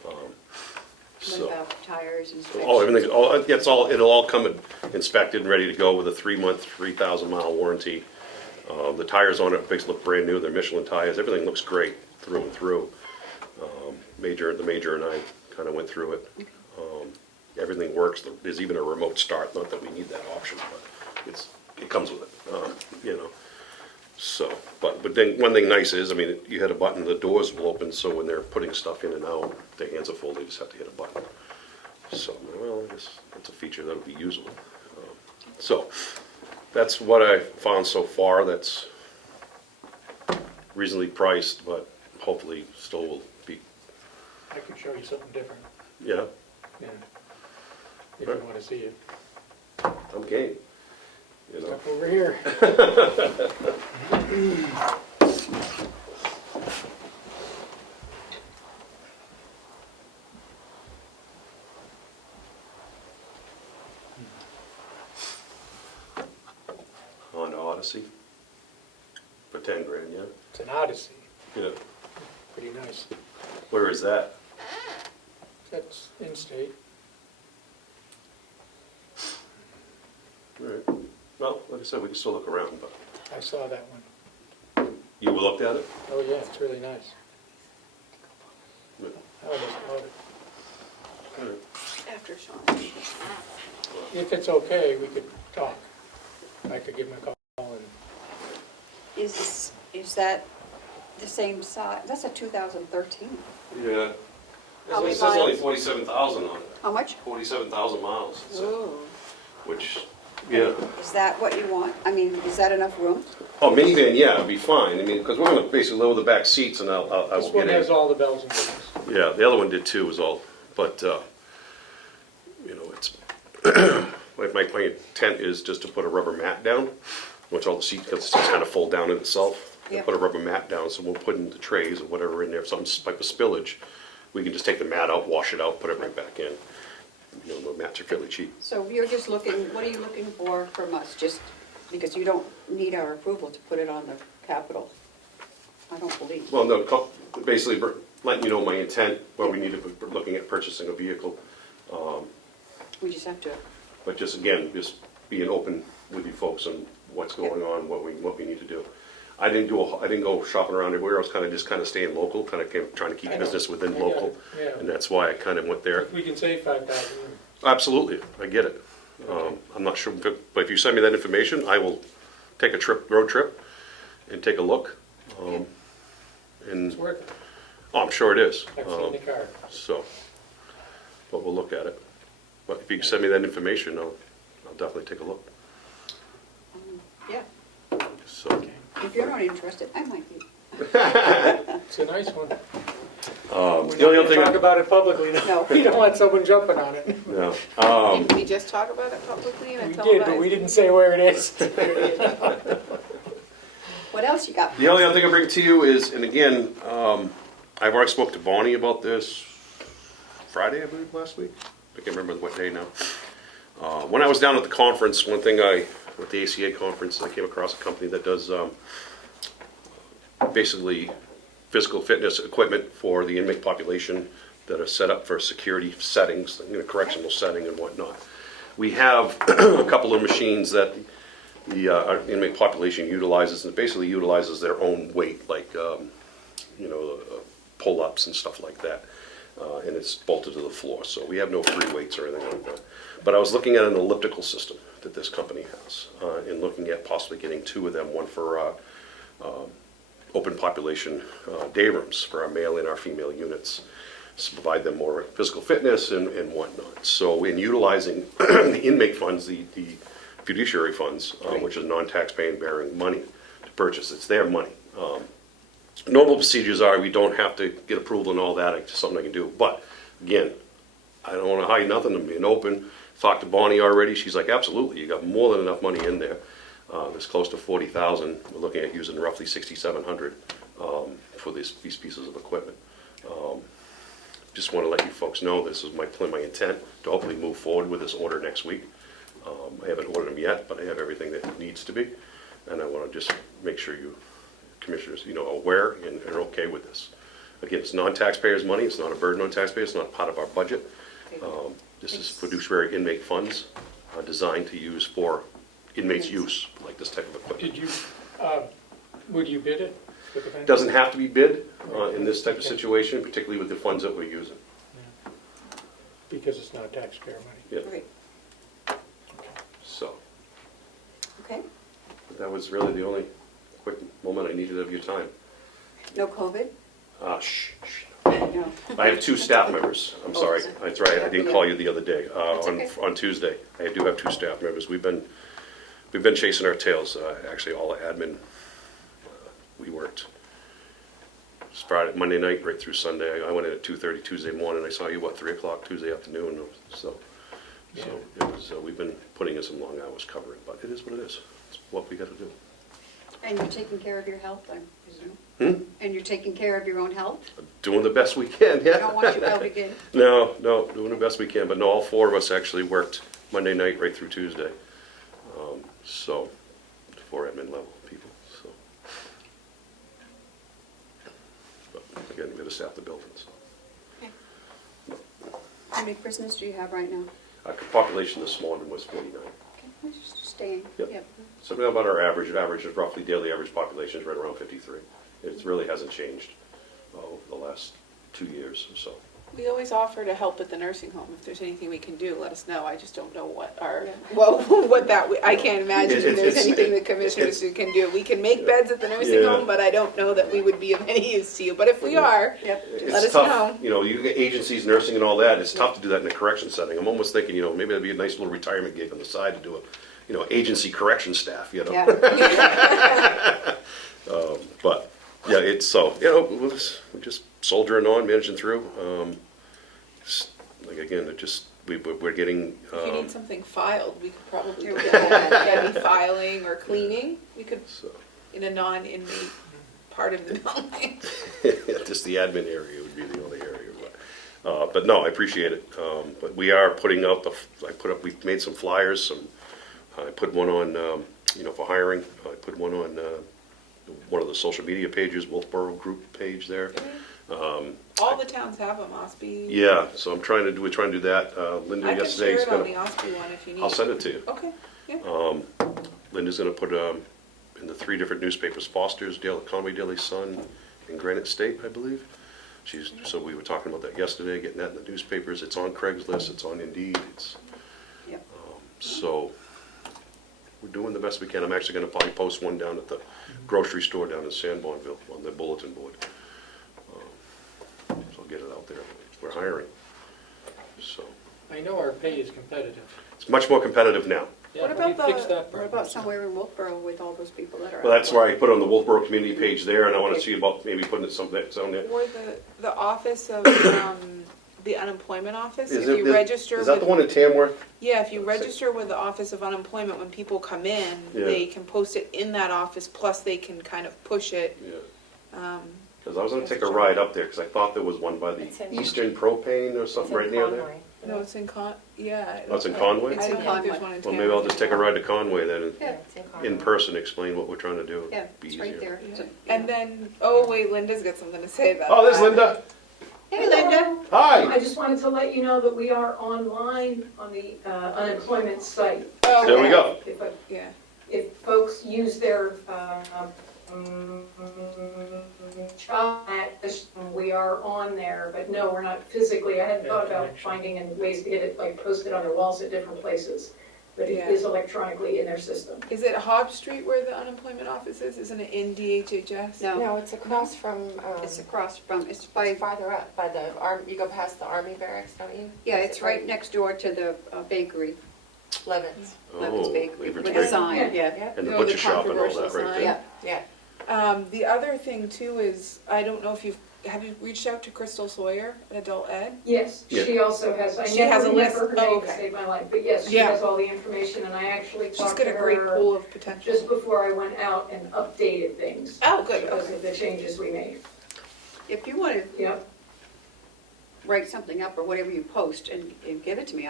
What So. about tires and stuff? Oh, everything, it'll all come inspected and ready to go with a 3-month, 3,000-mile warranty. The tires on it look brand new, they're Michelin tires, everything looks great through and through. The Major and I kind of went through it. Everything works, there's even a remote start, not that we need that option, but it comes with it, you know. So, but then, one thing nice is, I mean, you hit a button, the doors will open, so when they're putting stuff in and out, their hands are full, they just have to hit a button. So, well, I guess that's a feature that'll be usable. So, that's what I found so far, that's reasonably priced, but hopefully still will be, I could show you something different, yeah, yeah, if you want to see it. I'm game, you know. Step over here. Honda Odyssey for 10 grand, yeah? It's an Odyssey, Yeah. pretty nice. Where is that? That's in-state. All right. Well, like I said, we can still look around, but I saw that one. you looked at it? Oh, yeah, it's really nice. Yeah. I almost bought it. All right. After Sean. If it's okay, we could talk. I could give him a call and, Is that the same size? That's a 2013. Yeah. How many It says only miles? 47,000 on it, How much? 47,000 miles, so, Ooh. which, yeah. Is that what you want? I mean, is that enough room? Oh, minivan, yeah, it'd be fine, I mean, because we're gonna basically lower the back seats and I this will one get has in. all the bells and whistles. Yeah, the other one did too, was all, but, you know, it's, my intent is just to put a rubber mat down, which all the seats kind of fold down in itself. And Yep. put a rubber mat down, so we'll put in the trays or whatever in there, if some type of spillage, we can just take the mat out, wash it out, put it right back in. You know, the mats are fairly cheap. So you're just looking, what are you looking for from us? Just because you don't need our approval to put it on the capital? I don't believe. Well, no, basically letting you know my intent, where we need to be looking at purchasing a vehicle. We just have to, But just, again, just being open with you folks on what's going on, what we need to do. I didn't go shopping around everywhere, I was kind of staying local, trying to keep I know. business within I get local. it, yeah. And that's why I kind of went there. If we can save 5,000, Absolutely, I get it. I'm not sure, but if you send me that information, I will take a road trip, and take a look. And, it's worth it. oh, I'm sure it is. I've seen the car. So, but we'll look at it. But if you can send me that information, I'll definitely take a look. yeah. So, Okay. If you're not interested, I might be. It's a nice one. We're not the only other gonna thing, talk about it publicly, No. no. We don't want someone jumping on it. no, Didn't we just talk about it publicly and We I did, televised? but we didn't say where it is. What else you got? the only other thing I bring to you is, and again, I've already spoke to Bonnie about this Friday, I believe, last week. I can't remember what day now. When I was down at the conference, with the ACA conference, I came across a company that does basically physical fitness equipment for the inmate population that are set up for security settings, correctional setting and whatnot. We have a couple of machines that our inmate population utilizes, and it basically utilizes their own weight, like pull-ups and stuff like that. And it's bolted to the floor, so we have no free weights or anything like that. But I was looking at an elliptical system that this company has, and looking at possibly getting two of them, one for open population day rooms for our male and our female units, to provide them more physical fitness and whatnot. So in utilizing the inmate funds, the fiduciary funds, which is non-tax-paying bearing money to purchase, it's their money. Normal procedures are, we don't have to get approval and all that, it's just something I can do. But, again, I don't want to hide nothing, I'm being open. Talked to Bonnie already, she's like, absolutely, you got more than enough money in there. There's close to 40,000, we're looking at using roughly 6,700 for these pieces of equipment. Just want to let you folks know, this is my intent, to hopefully move forward with this order next week. I haven't ordered them yet, but I have everything that needs to be. And I want to just make sure you commissioners, aware and are okay with this. Again, it's non-taxpayers' money, it's not a burden on taxpayers, it's not part of our budget. This is fiduciary inmate funds designed to use for inmates' use, like this type of equipment. Would you bid it? with the vendor? Doesn't have to be bid in this type of situation, particularly with the funds that we're using. because it's not taxpayer money. Yeah, Right, so, okay. that was really the only quick moment I needed of your time. No COVID? Shh. No. I have 2 staff members, I'm sorry, that's right, I didn't call you the other day. That's okay. On Tuesday, I do have 2 staff members, we've been chasing our tails, actually, all the admin, we worked Friday, Monday night, right through Sunday. I went in at 2:30 Tuesday morning, I saw you, 3 o'clock Tuesday afternoon, so it was, we've been putting in some long hours covering, but it is what it is, it's what we gotta do. And you're taking care of your health, I presume? Hmm? And you're taking care of your own health? Doing the best we can, yeah. I don't want you out again. No, doing the best we can, but no, all 4 of us actually worked Monday night right through Tuesday. So, 4 admin level people, so. But again, we gotta staff the buildings. How many prisoners do you have right now? Our population this morning was 49. Okay, we're just staying. Yep. So about our average is roughly daily average population is right around 53. It really hasn't changed over the last 2 years or so. We always offer to help at the nursing home. If there's anything we can do, let us know. I just don't know what our, Yeah. well, I can't imagine It's- there's it's- anything the commissioners can do. We can make beds at the nursing Yeah. home, but I don't know that we would be of any use to you. But if we are, Yep. It's let us tough, know. you know, you get agencies, nursing and all that, it's tough to do that in a correction setting. I'm almost thinking, you know, maybe that'd be a nice little retirement gig on the side to do a, you know, agency correction staff, you know? Yeah. But, yeah, it's so, you know, we're just soldiering on, managing through. Like, again, we're getting, If you need something filed, we could probably Yeah, do we that. can. Yeah, be filing or cleaning. We could, so, in a non-inmate part of the building. just the admin area would be the only area. But no, I appreciate it. But we are putting out we've made some flyers, I put one on, you know, for hiring. I put one on one of the social media pages, Wolfboro group page there. All the towns have them, Ospey. Yeah, so we're trying to do that. Linda I can yesterday share is it on gonna, the Ospey one if you need. I'll send it to you. Okay, yeah. Linda's gonna put in the 3 different newspapers, Foster's, Conway Daily Sun, and Granite State, I believe. So we were talking about that yesterday, getting that in the newspapers. It's on Craigslist, it's on Indeed, Yep. so we're doing the best we can. I'm actually gonna probably post one down at the grocery store down in Sanbornville on the bulletin board. So I'll get it out there. We're hiring, so I know our pay is competitive. it's much more competitive now. Yeah, What about we fixed that What problem. about somewhere in Wolfboro with all those people that are? Well, that's out why I put on the Wolfboro community page there, and I want to Okay. see about maybe putting it something that's on there. Or the office of, the unemployment office, Is if you register Is that the with, one in Tamworth? yeah, if you register with the Office of Unemployment, when people come in, Yeah. they can post it in that office, plus they can kind of push it. Yeah. Because I was gonna take a ride up there, because I thought there was one by the It's in- Eastern Propane or It's something in right near there. Conway. No, it's in yeah. Oh, it's in Conway? It's I in don't Conway. think There's one in Well, maybe I'll Tamworth. just take a ride to Conway then, and Yeah. It's in Conway. in person explain what we're trying to do. Yeah, Be it's right easier. there. Yeah. It's a- And then, oh wait, Linda's got something to say about Oh, there's that. Linda. Hey, Linda. Hi. I just wanted to let you know that we are online on the unemployment site. Oh, There we go. yeah. If folks use their job act, we are on there, but no, we're not physically. I hadn't thought about finding ways to get it like posted on their walls at different places, but it Yeah. is electronically in their system. Is it Hobb Street where the unemployment office is? Isn't it in DHHS? No. No, it's across from, It's across from, it's it's by, farther up, by the you go past the army barracks, don't you? yeah, Is it's it right next door to the bakery, Levin's. Levin's Oh, Bakery, Leverage with a Bakery. sign, yeah. Yeah, And the No, butcher the shop and all that controversial right sign. there. Yeah, yeah. The other thing too is, I don't know if have you reached out to Crystal Sawyer at Adult Ed? Yes, Yeah. she also has, I She never has a list. remember her Oh, name to okay. save my life, but yes, she Yeah. has all the information, and I actually She's talked got to a great her pool of potential. just before I went out and updated things Oh, good, because okay. of the changes we made. if you want to Yep. write something up or whatever you post and give it to me,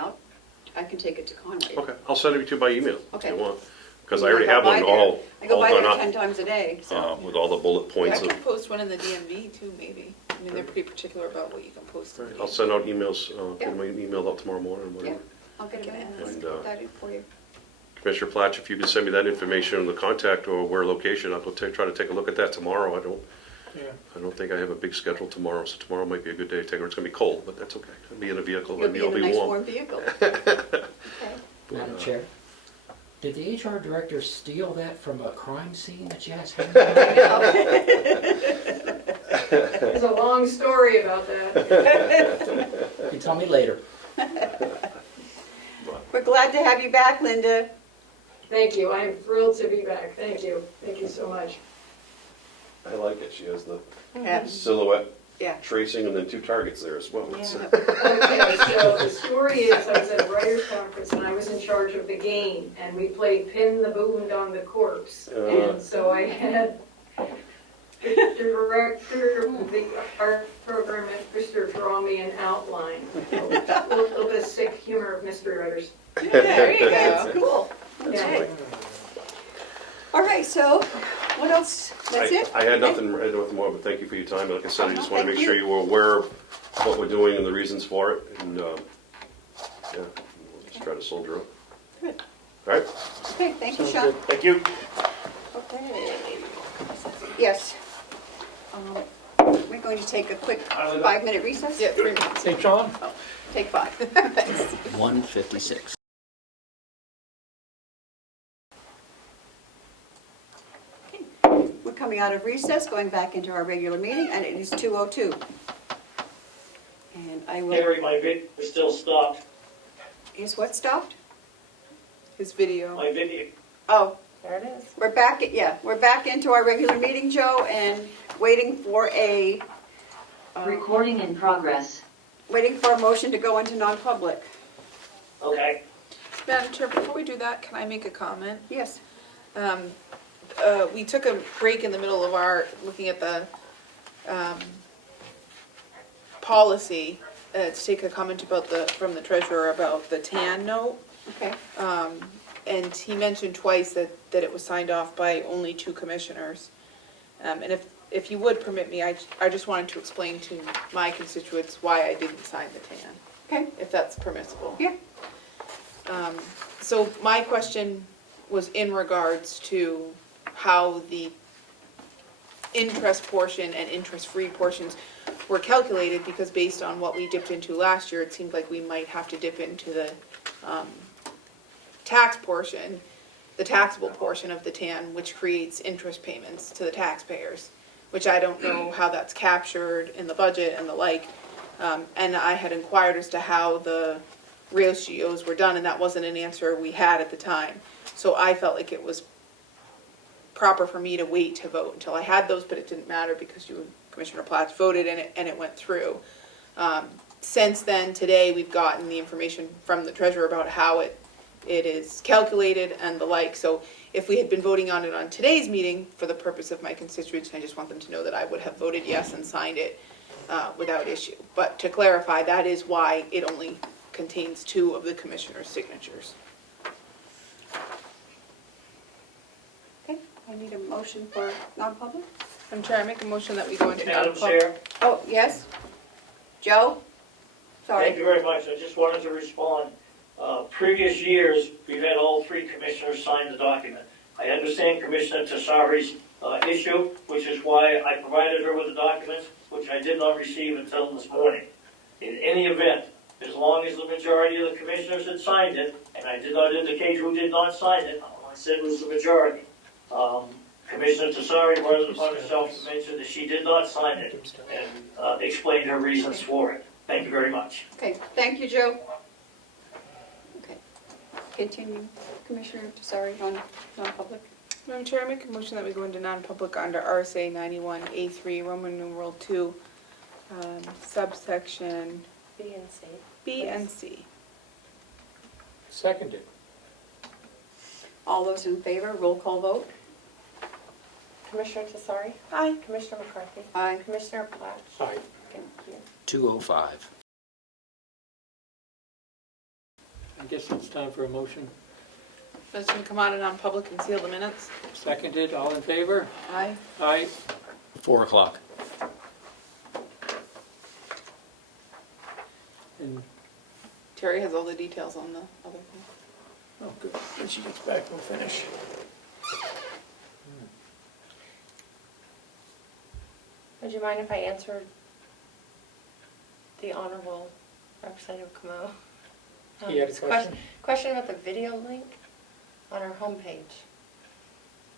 I can take it to Conway. Okay, I'll send it to you by email if Okay. you want. Because I mean, already go have by one there. all I go by done there up 10 times a day, so. with all the bullet I points. can post one in the DMV too, maybe. I mean, they're pretty particular about what you can post. in the I'll send out emails, Yeah. get my email out tomorrow morning or Yeah, whatever. I'll get it And, and uh, put that in for you. Commissioner Platch, if you could send me that information, the contact or where location, I'll go try to take a look at that tomorrow. Yeah. I don't think I have a big schedule tomorrow, so tomorrow might be a good day to take her. It's gonna be cold, but that's okay. I'll be in a vehicle, You'll be in I'll a be nice warm. warm vehicle. Okay. Madam Chair, did the HR director steal that from a crime scene that you asked him? There's a long story about that. You can tell me later. We're glad to have you back, Linda. Thank you, I am thrilled to be back, thank you so much. I like it. She has the Yeah. silhouette Yeah. tracing and then 2 targets there as well. Yeah. Okay, so the story is, I was at a writer's conference and I was in charge of the game, and we played pin the wound on the corpse. And so I had the director of the art program at Bristol draw me an outline. A little bit of sick humor of mystery writers. Yeah, there you go. It's cool. That's Yeah. funny. All right, so what else? That's it? I had nothing more, but thank you for your time. Like I said, I just want to Thank make sure you. you were aware of what we're doing and the reasons for it, and, yeah, we'll just try to soldier up. Good. All right? Okay, thank you, Sounds Sean. good. Thank you. Okay. Yes. We're going to take a quick 5-minute recess? Yeah, 3 minutes. Hey, Sean? Oh, take 5. Thanks. 1:56. We're coming out of recess, going back into our regular meeting, and it is 2:02. And I will, Harry, my video is still stopped. is what stopped? His video. My video, Oh, There it is. we're back, we're back into our regular meeting, Joe, and waiting for a, Recording in progress. waiting for a motion to go into non-public. okay. Madam Chair, before we do that, can I make a comment? Yes. We took a break in the middle of our, looking at the policy, to take a comment about from the treasurer about the TAN note. Okay. And he mentioned twice that it was signed off by only 2 commissioners. And if you would permit me, I just wanted to explain to my constituents why I didn't sign the TAN, Okay. if that's permissible. Yeah. So my question was in regards to how the interest portion and interest-free portions were calculated, because based on what we dipped into last year, it seemed like we might have to dip into the tax portion, the taxable portion of the TAN, which creates interest payments to the taxpayers, which I don't know how that's captured in the budget and the like. And I had inquired as to how the ratios were done, and that wasn't an answer we had at the time. So I felt like it was proper for me to wait to vote until I had those, but it didn't matter because you, Commissioner Platts, voted and it went through. Since then, today, we've gotten the information from the treasurer about how it is calculated and the like. So if we had been voting on it on today's meeting for the purpose of my constituents, I just want them to know that I would have voted yes and signed it without issue. But to clarify, that is why it only contains 2 of the commissioners' signatures. Okay, I need a motion for non-public. I'm trying to make a motion that we go into Madam non-public. Chair, Oh, yes? Joe? thank Sorry. you very much. I just wanted to respond. Previous years, we've had all 3 commissioners sign the document. I understand Commissioner Tessari's issue, which is why I provided her with the documents, which I did not receive until this morning. In any event, as long as the majority of the commissioners had signed it, and I did not indicate who did not sign it, all I said was the majority. Commissioner Tessari brought it upon herself to mention that she did not sign it and explained her reasons for it. Thank you very much. Okay, thank you, Joe. Okay, continue, Commissioner, sorry, on non-public. Madam Chair, I make a motion that we go into non-public under RSA 91A3, Roman numeral 2, subsection B and C. B and C. Seconded. All those in favor, roll call vote. Commissioner Tessari? Aye. Commissioner McCarthy? Aye. Commissioner Platt? Aye. Thank you. 2:05. I guess it's time for a motion. Let's come out of non-public and seal the minutes. Seconded, all in favor? Aye. Aye. 4 o'clock. And, Terry has all the details on the other thing. oh, good. When she gets back, we'll finish. Would you mind if I answered the Honorable Representative Comeau? He had a His question? Question about the video link on our homepage.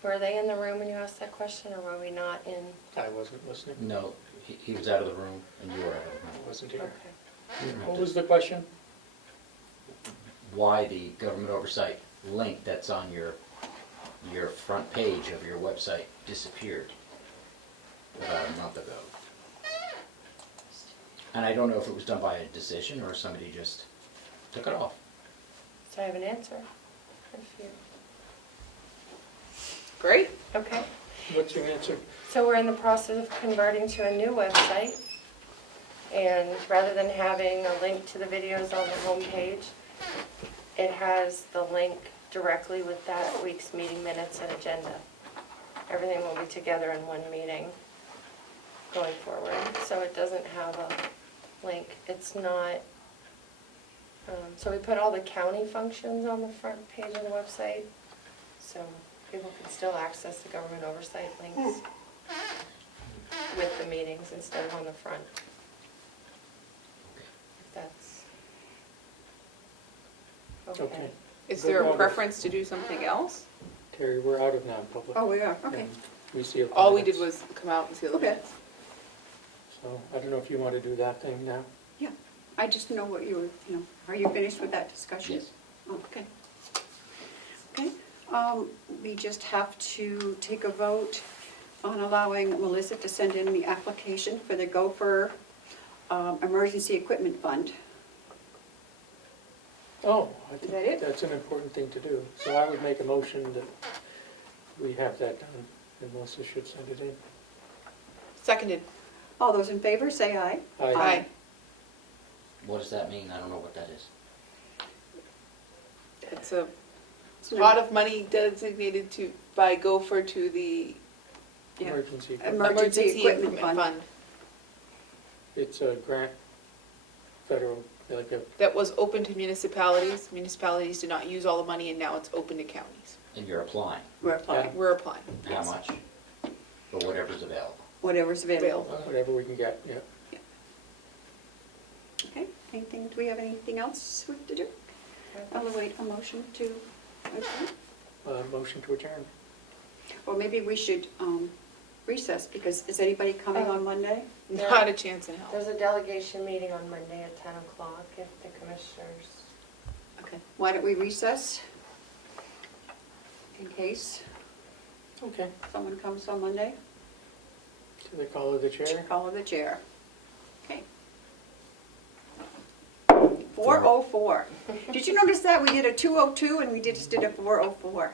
Were they in the room when you asked that question, or were we not in? I wasn't listening. No, he was out of the room and you were out of the I room. wasn't here. Okay. What was the question? Why the government oversight link that's on your front page of your website disappeared about a month ago. And I don't know if it was done by a decision or somebody just took it off. So I have an answer. If you, Great. okay. What's your answer? So we're in the process of converting to a new website. And rather than having a link to the videos on the homepage, it has the link directly with that week's meeting minutes and agenda. Everything will be together in one meeting going forward. So it doesn't have a link. It's not, so we put all the county functions on the front page of the website. So people can still access the government oversight links with the meetings instead of on the front. If that's okay. Okay. Is there a preference to do something else? Terry, we're out of non-public. Oh, we are, okay. And we sealed the All we did minutes. was come out and seal the Okay. minutes. So I don't know if you want to do that thing now. Yeah, I just know what you were, are you finished with that discussion? Yes. Oh, okay. Okay, we just have to take a vote on allowing Melissa to send in the application for the Gopher Emergency Equipment Fund. Oh, I Is think that it? that's an important thing to do. So I would make a motion that we have that done, and Melissa should send it in. Seconded. All those in favor, say aye. Aye. What does that mean? I don't know what that is. It's a It's an pot of money designated by Gopher to the Yeah. Emergency. Emergency Equipment Fund. It's a grant, federal, like a, That was open to municipalities. Municipalities did not use all the money, and now it's open to counties. And you're applying, We're applying, We're applying. how yes. much? Or whatever's available. whatever's available. whatever we can get, yeah. Okay, anything, do we have anything else we have to do? I'll await a motion to adjourn. Motion to adjourn. Or maybe we should recess, because is anybody coming on Monday? Not a chance in hell. There's a delegation meeting on Monday at 10 o'clock if the commissioners. Okay. Why don't we recess? In case Okay. someone comes on Monday? To the call of the chair. Call of the chair. Okay. 4:04. Did you notice that? We did a 2:02 and we just did a 4:04.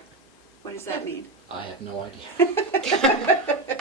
What does that mean? I have no idea.